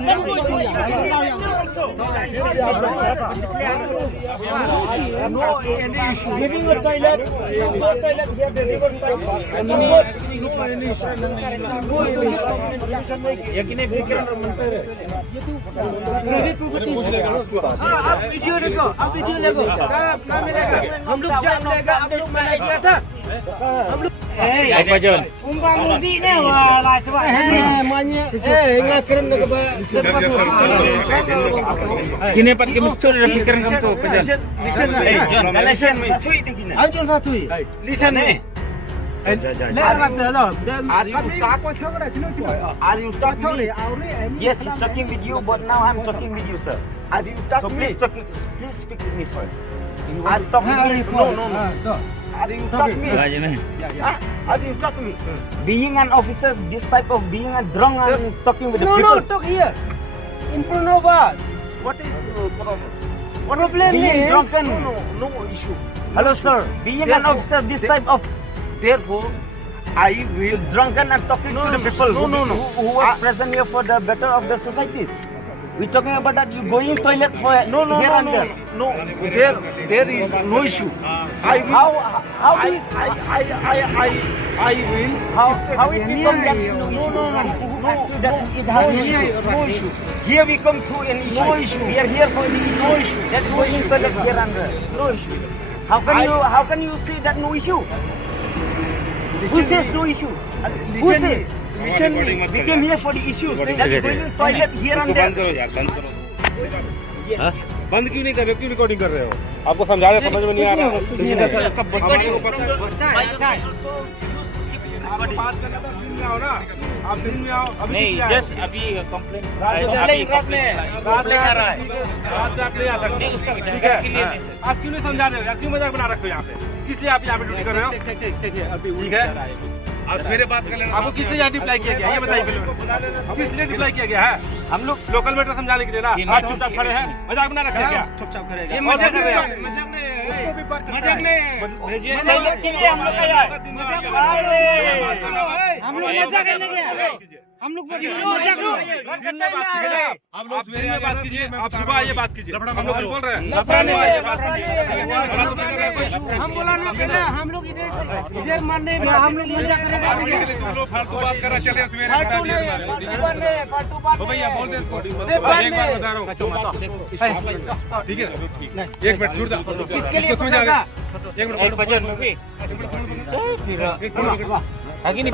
No any issue. Giving a toilet, they are delivered आप video देखो, आप video देखो, क्या मिलेगा? हम लोग जाम लेगा, आप लोग मैंने किया था, हम लोग apa John? umpang mudik ni wala sebab namanya ngakrim nak Kini pat kami mesti ada fikiran kamu tu, John. listen satu itu gini Ayo satu. listen ni Are you talking me? Yes, he's talking with you, but now I'm talking with you, sir. Are you talking me? Please speak with me first. Are you talking me? No. Are you talking me? Are you talking me? Being an officer, this type of being a drunk and talking with the people. No, talk here. In front of us. What is the problem? What problem Being is? drunken, no issue. Hello, sir. Being an officer, this type of. Therefore, I will drunken and talking to the people who are present here for the better of the societies. We're talking about that you going toilet for here and there. No. There is no issue. I will. How it become that it has no issue. Here we come to an issue. No issue. We are here for the issue. No issue. That's going toilet here and there. No issue. How can you say that no issue? Who says no issue? Who says? Listen me. We came here for the issues. That going toilet here and there. बंद क्यों नहीं कर रहे, क्यों recording कर रहे हो? आपको समझा रहे, समझ में नहीं आ रहा। आप बात करना तो दिन में आओ ना, आप दिन में आओ। नहीं, जस्ट अभी कंप्लेंट रात में ले आ रहा है, रात में आप ले आ सकते हैं, ठीक है? आप क्यों नहीं समझा रहे हो? क्यों मजाक बना रखे हो यहाँ पे? किस लिए आप यहाँ पे ड्यूटी कर रहे हो? ठीक है? आप सवेरे बात कर लेना। आपको किस लिए यहाँ डिप्लाई किया गया ये बताइए पहले। किस लिए डिप्लाई किया गया है? हम लोग लोकल मैटर समझाने के लिए ना, आप चुपचाप खड़े हैं, मजाक बना रखे हैं क्या? चुपचाप खड़े हैं। मजाक नहीं है, उसको भी पार्क मजाक नहीं है। भेजिए मजाक के लिए हम लोग का यार हम लोग मजाक करने गए, हम लोग मजाक आप लोग सवेरे में बात कीजिए, आप सुबह आइए बात कीजिए। हम लोग कुछ बोल रहे हैं, हम बोला ना पहले हम लोग इधर मारने हम लोग मजाक करेंगे। फालतू बात कर रहे, चले सवेरे भैया बोल दे इसको। एक बार बता रहा हूँ, ठीक है? एक मिनट छूट जाओ, किसके लिए इसको समझा रहे। एक मिनट एक बजे में भी आगे नहीं